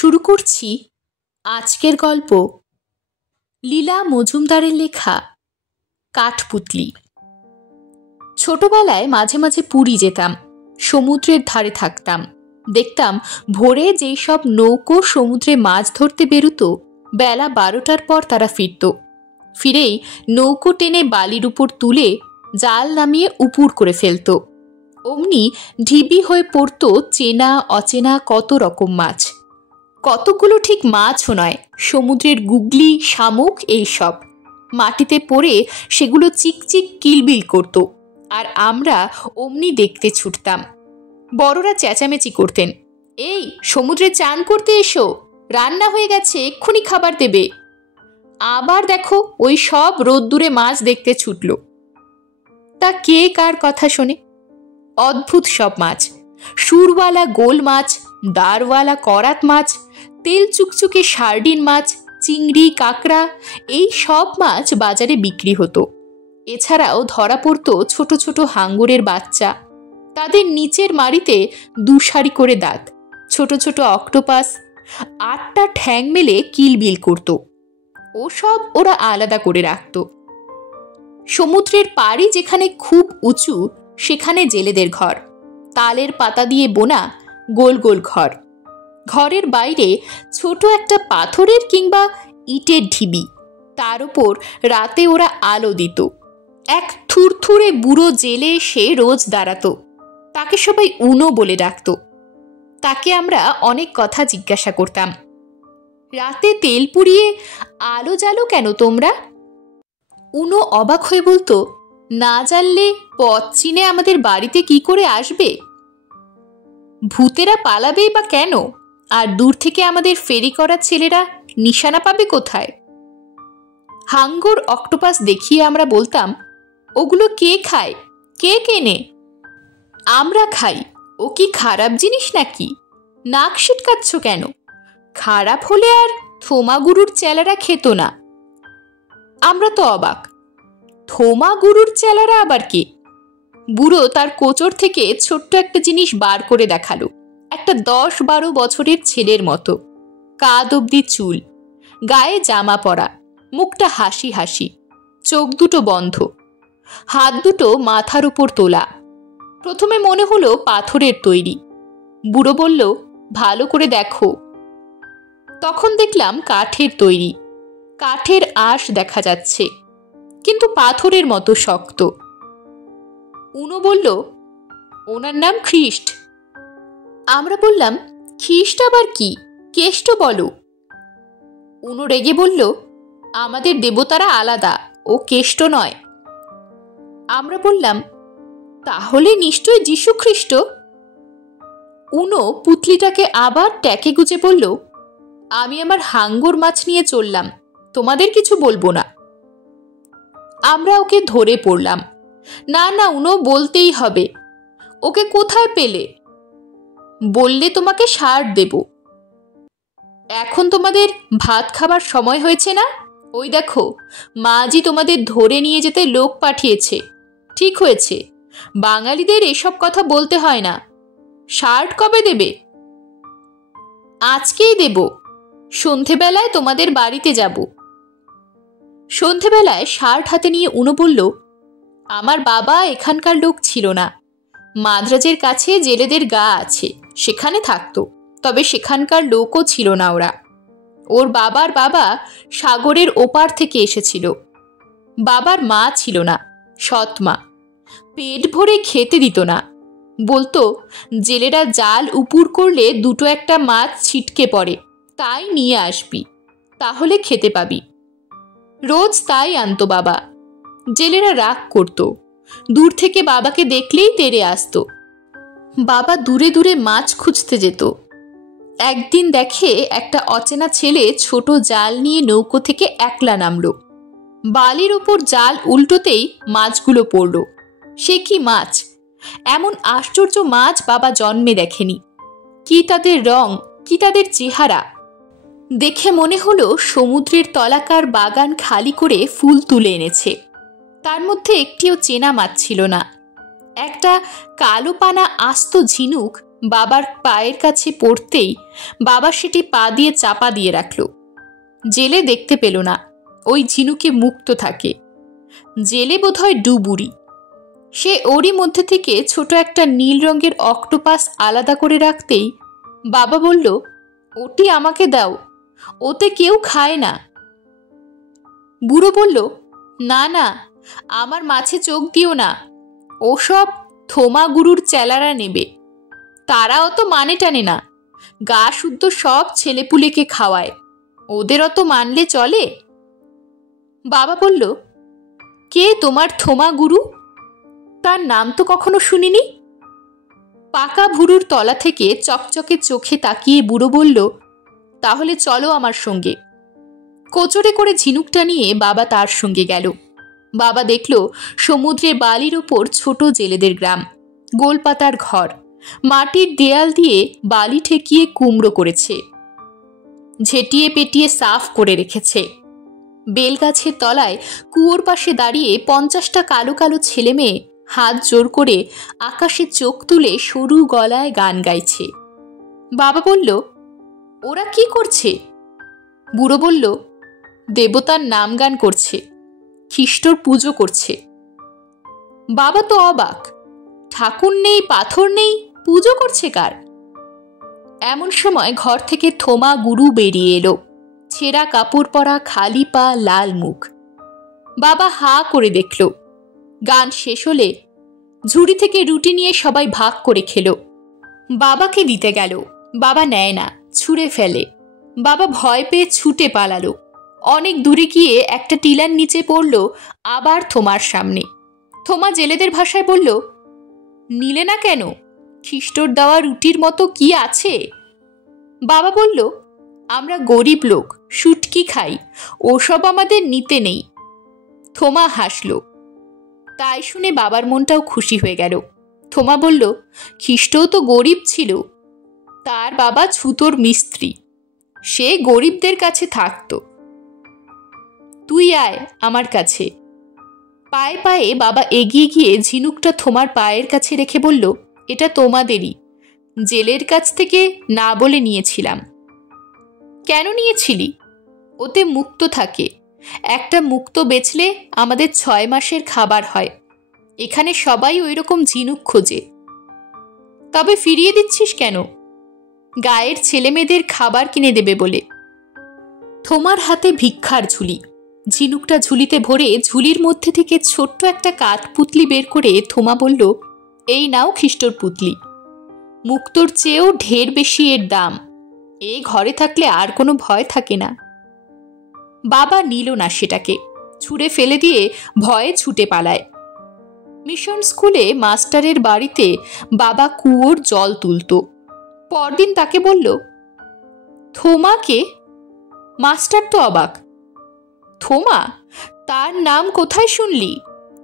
শুরু করছি আজকের গল্প লীলা মজুমদারের লেখা কাঠপুতলি। ছোটবেলায় মাঝে মাঝে পুরী যেতাম, সমুদ্রের ধারে থাকতাম। দেখতাম ভোরে যেই সব নৌকো সমুদ্রে মাছ ধরতে বেরুতো, বেলা 12টার পর তারা ফিরেই নৌকো টেনে বালির উপর তুলে জাল নামিয়ে উপুর করে ফেলত। অমনি ঢিবি হয়ে পড়তো চেনা অচেনা কত রকম মাছ। কতগুলো ঠিক মাছও নয়, সমুদ্রের গুগলি, শামুক, এইসব মাটিতে পড়ে সেগুলো চিকচিক কিলবিল করত, আর আমরা অমনি দেখতে ছুটতাম। বড়রা চেঁচামেচি করতেন, এই সমুদ্রে চান করতে এসো, রান্না হয়ে গেছে, এক্ষুনি খাবার দেবে। আবার দেখো ওই সব রোদ্দুরে মাছ দেখতে ছুটল। তা কে কার কথা শোনে? অদ্ভুত সব মাছ, সুরওয়ালা গোল মাছ, দারওয়ালা করাত মাছ, তেল চুকচুকে সার্ডিন মাছ, চিংড়ি, কাঁকড়া, এই সব মাছ বাজারে বিক্রি হতো। এছাড়াও ধরা পড়তো ছোট ছোট হাঙ্গরের বাচ্চা, তাদের নিচের মাড়িতে 2 সারি করে দাঁত, ছোট ছোট অক্টোপাস, 8টা ঠ্যাং মেলে কিলবিল করত। ও সব ওরা আলাদা করে রাখত। সমুদ্রের পাড়ি যেখানে খুব উঁচু, সেখানে জেলেদের ঘর, তালের পাতা দিয়ে বোনা গোল গোল ঘর। ঘরের বাইরে ছোট একটা পাথরের কিংবা ইটের ঢিবি, তার উপর রাতে ওরা আলো দিত। এক থুরথুরে বুড়ো জেলে এসে রোজ দাঁড়াতো, তাকে সবাই উনো বলে ডাকত। তাকে আমরা অনেক কথা জিজ্ঞাসা করতাম। রাতে তেল পুড়িয়ে আলো জ্বালো কেন তোমরা? উনো অবাক হয়ে বলতো, না জানলে পথ চিনে আমাদের বাড়িতে কি করে আসবে? ভূতেরা পালাবেই বা কেন? আর দূর থেকে আমাদের ফেরি করা ছেলেরা নিশানা পাবে কোথায়? হাঙ্গর, অক্টোপাস দেখিয়ে আমরা বলতাম, ওগুলো কে খায়, কে কেনে? আমরা খাই। ও কি খারাপ জিনিস নাকি? নাক সিটকাচ্ছ কেন? খারাপ হলে আর থোমা গুরুর চেলারা খেত না। আমরা তো অবাক, থোমা গুরুর চেলারা আবার কে? বুড়ো তার কোচর থেকে ছোট্ট একটা জিনিস বার করে দেখালো, একটা 10-12 বছরের ছেলের মতো, কাঁধ অব্দি চুল, গায়ে জামা পরা, মুখটা হাসি হাসি, চোখ দুটো বন্ধ, হাত দুটো মাথার উপর তোলা। প্রথমে মনে হলো পাথরের তৈরি। বুড়ো বলল, ভালো করে দেখো। তখন দেখলাম কাঠের তৈরি, কাঠের আঁশ দেখা যাচ্ছে, কিন্তু পাথরের মতো শক্ত। উনো বলল, ওনার নাম খ্রিস্ট। আমরা বললাম, খ্রিস্ট আবার কি? কেষ্ট বলো। উনো রেগে বলল, আমাদের দেবতারা আলাদা, ও কেষ্ট নয়। আমরা বললাম, তাহলে নিশ্চয় যীশু খ্রিস্ট। উনো পুতলিটাকে আবার ট্যাকে গুজে বলল, আমি আমার হাঙ্গর মাছ নিয়ে চললাম, তোমাদের কিছু বলবো না। আমরা ওকে ধরে পড়লাম, না না উনো, বলতেই হবে। ওকে কোথায় পেলে? বললে তোমাকে ষাঁড় দেব। এখন তোমাদের ভাত খাবার সময় হয়েছে না? ওই দেখো, মাঝি তোমাদের ধরে নিয়ে যেতে লোক পাঠিয়েছে। ঠিক হয়েছে, বাঙালিদের এসব কথা বলতে হয় না। ষাঁড় কবে দেবে? আজকেই দেব, সন্ধেবেলায় তোমাদের বাড়িতে যাব। সন্ধেবেলায় ষাঁড় হাতে নিয়ে উনো বলল, আমার বাবা এখানকার লোক ছিল না, মাদ্রাজের কাছে জেলেদের গা আছে, সেখানে থাকতো, তবে সেখানকার লোকও ছিল না ওরা। ওর বাবার বাবা সাগরের ওপার থেকে এসেছিল। বাবার মা ছিল না, সৎ মা, পেট ভরে খেতে দিত না। বলতো, জেলেরা জাল উপুর করলে 2-1টা মাছ ছিটকে পড়ে, তাই নিয়ে আসবি, তাহলে খেতে পাবি। রোজ তাই আনতো বাবা। জেলেরা রাগ করত, দূর থেকে বাবাকে দেখলেই তেড়ে আসতো। বাবা দূরে দূরে মাছ খুঁজতে যেত। একদিন দেখে একটা অচেনা ছেলে ছোট জাল নিয়ে নৌকো থেকে একলা নামলো। বালির ওপর জাল উল্টোতেই মাছগুলো পড়ল। সে কি মাছ! এমন আশ্চর্য মাছ বাবা জন্মে দেখেনি। কি তাদের রং, কি তাদের চেহারা! দেখে মনে হলো সমুদ্রের তলাকার বাগান খালি করে ফুল তুলে এনেছে। তার মধ্যে একটিও চেনা মাছ ছিল না। একটা কালো পানা আস্ত ঝিনুক বাবার পায়ের কাছে পড়তেই বাবা সেটি পা দিয়ে চাপা দিয়ে রাখল। জেলে দেখতে পেল না, ওই ঝিনুকে মুক্ত থাকে। জেলে বোধহয় ডুবুরি। সে ওরই মধ্যে থেকে ছোট একটা নীল রঙের অক্টোপাস আলাদা করে রাখতেই বাবা বলল, ওটি আমাকে দাও, ওতে কেউ খায় না। বুড়ো বলল, না না, আমার মাছে চোখ দিও না, ওসব থোমা গুরুর চেলারা নেবে, তারা অত মানে টানে না, গা শুদ্ধ সব ছেলেপুলেকে খাওয়ায়, ওদের অত মানলে চলে? বাবা বলল, কে তোমার থোমা গুরু? তার নাম তো কখনো শুনিনি। পাকা ভুরুর তলা থেকে চকচকে চোখে তাকিয়ে বুড়ো বলল, তাহলে চলো আমার সঙ্গে। কোচরে করে ঝিনুকটা নিয়ে বাবা তার সঙ্গে গেল। বাবা দেখল সমুদ্রের বালির ওপর ছোট জেলেদের গ্রাম, গোলপাতার ঘর, মাটির দেয়াল দিয়ে বালি ঠেকিয়ে কুমড়ো করেছে, ঝেটিয়ে পেটিয়ে সাফ করে রেখেছে। বেলগাছের তলায় কুয়োর পাশে দাঁড়িয়ে 50টা কালো কালো ছেলে মেয়ে হাত জোর করে আকাশে চোখ তুলে সরু গলায় গান গাইছে। বাবা বলল, ওরা কি করছে? বুড়ো বলল, দেবতার নাম গান করছে, খ্রিস্টর পুজো করছে। বাবা তো অবাক, ঠাকুর নেই, পাথর নেই, পুজো করছে কার? এমন সময় ঘর থেকে থোমা গুরু বেরিয়ে এলো, ছেঁড়া কাপড় পরা, খালি পা, লাল মুখ। বাবা হা করে দেখল। গান শেষ হলে ঝুড়ি থেকে রুটি নিয়ে সবাই ভাগ করে খেলো। বাবাকে দিতে গেল, বাবা নেয় না, ছুঁড়ে ফেলে। বাবা ভয় পেয়ে ছুটে পালালো। অনেক দূরে গিয়ে একটা টিলার নিচে পড়ল, আবার থোমার সামনে। থোমা জেলেদের ভাষায় বলল, নিলে না কেন? খ্রিস্টর দেওয়া রুটির মতো কি আছে? বাবা বলল, আমরা গরিব লোক, শুটকি খাই, ওসব আমাদের নিতে নেই। থোমা হাসল। তাই শুনে বাবার মনটাও খুশি হয়ে গেল। থোমা বলল, খ্রিস্টও তো গরিব ছিল, তার বাবা ছুতোর মিস্ত্রি, সে গরিবদের কাছে থাকতো। তুই আয় আমার কাছে। পায়ে পায়ে বাবা এগিয়ে গিয়ে ঝিনুকটা থোমার পায়ের কাছে রেখে বলল, এটা তোমাদেরই, জেলের কাছ থেকে না বলে নিয়েছিলাম। কেন নিয়েছিলি? ওতে মুক্তো থাকে, একটা মুক্তো বেচলে আমাদের 6 মাসের খাবার হয়। এখানে সবাই ওই রকম ঝিনুক খোঁজে। তবে ফিরিয়ে দিচ্ছিস কেন? গায়ের ছেলেমেয়েদের খাবার কিনে দেবে বলে। থোমার হাতে ভিক্ষার ঝুলি, ঝিনুকটা ঝুলিতে ভরে ঝুলির মধ্যে থেকে ছোট্ট একটা কাঠ পুতলি বের করে থোমা বলল, এই নাও খ্রিস্টর পুতলি, মুক্তোর চেয়েও ঢের বেশি এর দাম, এই ঘরে থাকলে আর কোনো ভয় থাকে না। বাবা নিল না সেটাকে, ছুঁড়ে ফেলে দিয়ে ভয়ে ছুটে পালায়। মিশন স্কুলে মাস্টারের বাড়িতে বাবা কুয়োর জল তুলত। পরদিন তাকে বলল, থোমাকে? মাস্টার তো অবাক। থোমা? তার নাম কোথায় শুনলি?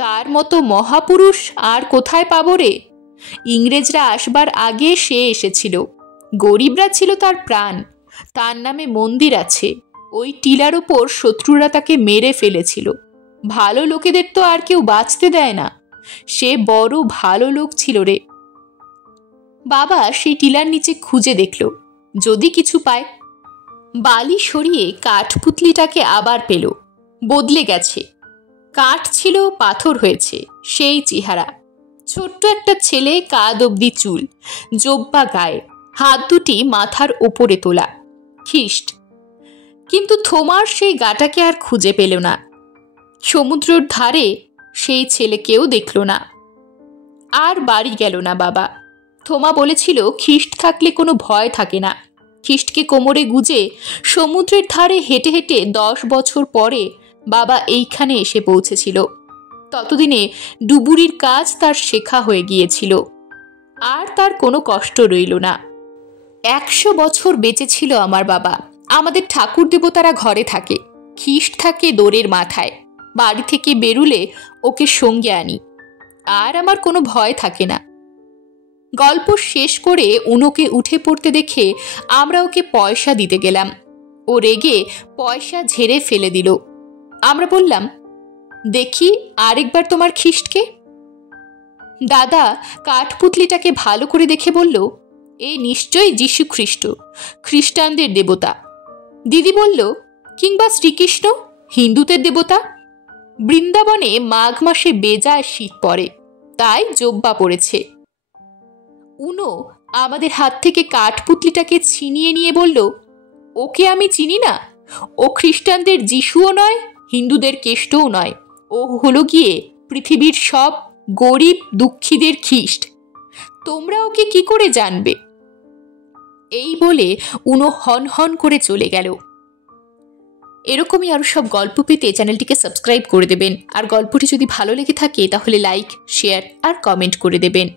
তার মতো মহাপুরুষ আর কোথায় পাবো রে? ইংরেজরা আসবার আগে সে এসেছিল, গরিবরা ছিল তার প্রাণ, তার নামে মন্দির আছে, ওই টিলার ওপর শত্রুরা তাকে মেরে ফেলেছিল, ভালো লোকেদের তো আর কেউ বাঁচতে দেয় না, সে বড় ভালো লোক ছিল রে। বাবা সেই টিলার নিচে খুঁজে দেখল, যদি কিছু পায়। বালি সরিয়ে কাঠপুতলিটাকে আবার পেল, বদলে গেছে, কাঠ ছিল পাথর হয়েছে, সেই চেহারা, ছোট্ট একটা ছেলে, কাঁধ অব্দি চুল, জোব্বা গায়ে, হাত দুটি মাথার ওপরে তোলা, খ্রিস্ট। কিন্তু থোমার সেই গাটাকে আর খুঁজে পেল না। সমুদ্রের ধারে সেই ছেলেকেও দেখল না। আর বাড়ি গেল না বাবা। থোমা বলেছিল, খ্রিস্ট থাকলে কোনো ভয় থাকে না। খ্রিস্টকে কোমরে গুজে সমুদ্রের ধারে হেঁটে হেঁটে 10 বছর পরে বাবা এইখানে এসে পৌঁছেছিল। ততদিনে ডুবুরির কাজ তার শেখা হয়ে গিয়েছিল, আর তার কোনো কষ্ট রইল না। 100 বছর বেঁচে ছিল আমার বাবা। আমাদের ঠাকুর দেবতারা ঘরে থাকে, খ্রিস্ট থাকে দোরের মাথায়। বাড়ি থেকে বেরুলে ওকে সঙ্গে আনি, আর আমার কোনো ভয় থাকে না। গল্প শেষ করে উনোকে উঠে পড়তে দেখে আমরা ওকে পয়সা দিতে গেলাম। ও রেগে পয়সা ঝেড়ে ফেলে দিল। আমরা বললাম, দেখি আরেকবার তোমার খ্রিস্টকে। দাদা কাঠপুতলিটাকে ভালো করে দেখে বলল, এ নিশ্চয়ই যীশু খ্রিস্ট, খ্রিস্টানদের দেবতা। দিদি বলল, কিংবা শ্রীকৃষ্ণ, হিন্দুদের দেবতা। বৃন্দাবনে মাঘ মাসে বেজায় শীত পড়ে, তাই জোব্বা পড়েছে। উনো আমাদের হাত থেকে কাঠপুতলিটাকে ছিনিয়ে নিয়ে বলল, ওকে আমি চিনি না। ও খ্রিস্টানদের যিশুও নয়, হিন্দুদের কেষ্টও নয়। ও হলো গিয়ে পৃথিবীর সব গরিব দুঃখীদের খ্রিস্ট। তোমরা ওকে কি করে জানবে? এই বলে উনো হন হন করে চলে গেল। এরকমই আরও সব গল্প পেতে চ্যানেলটিকে সাবস্ক্রাইব করে দেবেন। আর গল্পটি যদি ভালো লেগে থাকে তাহলে লাইক, শেয়ার আর কমেন্ট করে দেবেন।